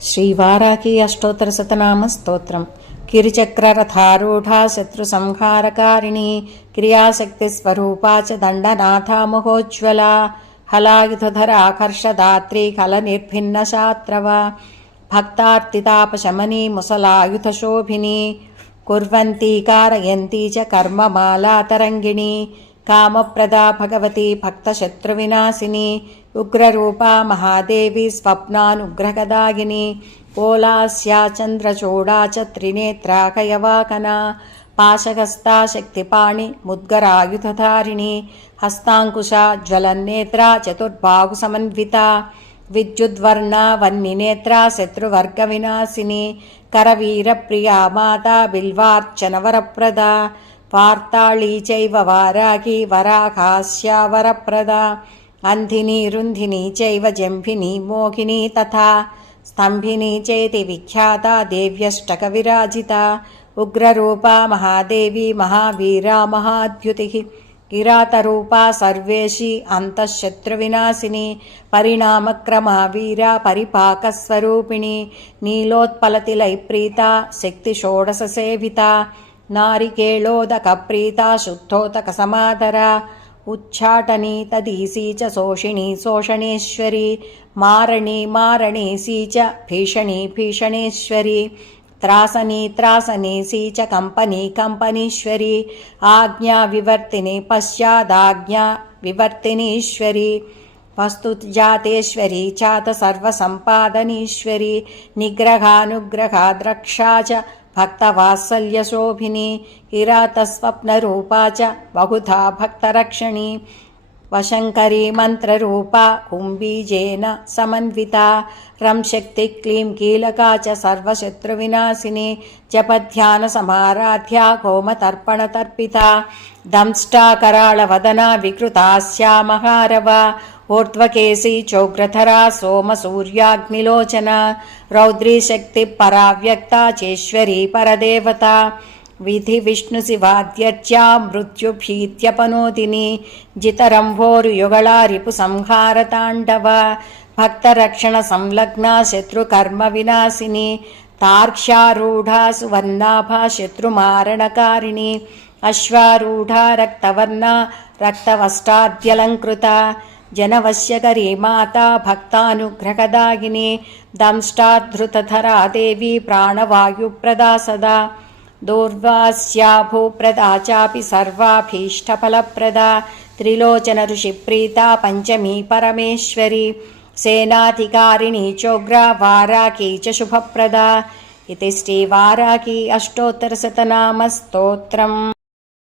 శ్రీవారాకి అష్టోత్తర శతనామ స్తోత్రం. కిరిచక్రరథారూఢా శత్రుసంహారకారిణి క్రియాశక్తి స్వరూపా చ దండనాథా మహోజ్వలా కల నిర్భిన్న శాత్రవ భక్తార్తితాపశమని ముసలాయుధశోభిని కుర్వంతి కారయంతి చ కర్మమాలా తరంగిణి కామప్రదా భగవతి భక్తశత్రువినాశిని ఉగ్రరూపా మహాదేవి స్వప్నానుగ్రహదాయిని కోలాస్యా చంద్రచూడా చ త్రినేత్రా కయవాకనా పాశగస్తా శక్తిపాణి ముద్గరాయుధారిణి హస్తాంకుశ జ్వలన్నేత్ర చతుర్భాగు సమన్విత విద్యుద్వర్ణ వన్నినేత్ర శత్రువర్గ వినాశిని కరవీర ప్రియా మాత బిల్వార్చనవరప్రద వార్తాళీ చైవ వారాకి వరాకాస్యావరప్రద అంధిని రుంధిని చైవ జంభిని మోహిని తథా స్తంభిని చేతి విఖ్యాత దేవ్యష్టక విరాజిత ఉగ్రరూప మహాదేవి మహావీరా మహాద్యుతి కిరాతరూపా సర్వేషి అంతఃశత్రువినాశిని పరిణామక్రమా వీర పరిపాకస్వరూపిణి నీలోత్పలతిలైప్రీత శక్తి షోడససేవిత నారికేళోదక ప్రీత శుద్ధోతక సమాధర उच्चाटनी तदीसी च शोषिणी शोषणेश्वरी मारणी मारणेसी च भीषणी भीषणेश्वरी त्रासनी त्रासनेसी च कम्पनी कम्पनीश्वरी आज्ञा विवर्तिनी पश्चादाज्ञा विवर्तिनीश्वरी वस्तुजातेश्वरी चात सर्वसम्पादनीश्वरी निग्रहानुग्रहा द्रक्षा च भक्तवात्सल्यशोभिनी, किरातस्वप्नरूपा च बहुधा भक्तरक्षणी। वशङ्करी मन्त्ररूपा कुम्बीजेन समन्विता। रंशक्ति क्लीं कीलका च सर्वशत्रुविनाशिनी। जपध्यानसमाराध्या ఊర్ధ్వకేశీ చౌగ్రధరా సోమసూర్యాగ్నిలోచన రౌద్రీశక్తి పరావ్యక్త చేశ్వరీ పరదేవత విధి విష్ణు శివాద్యర్చ్యా మృత్యుభీత్యపనోదిని జితరంభోరు యుగళా రిపు సంహార తాండవ భక్తరక్షణ సంలగ్న శత్రుకర్మ వినాశిని తార్క్ష్యారూఢా సువర్ణాభా శత్రుమారణకారిణి అశ్వారూఢ రక్తవర్ణ రక్తవష్టాద్యలంకృత जनवश्यकरी माता भक्तानुग्रहदायिनी दंष्टाद्धृतधरा देवी प्राणवायुप्रदा सदा दूर्वास्या भूप्रदा चापि सर्वाभीष्टफलप्रदा त्रिलोचनऋषिप्रीता पञ्चमी परमेश्वरी सेनाधिकारिणी चोग्रा वाराकी च शुभप्रदा इति श्रीवाराकी अष्टोत्तरशतनामस्तोत्रम्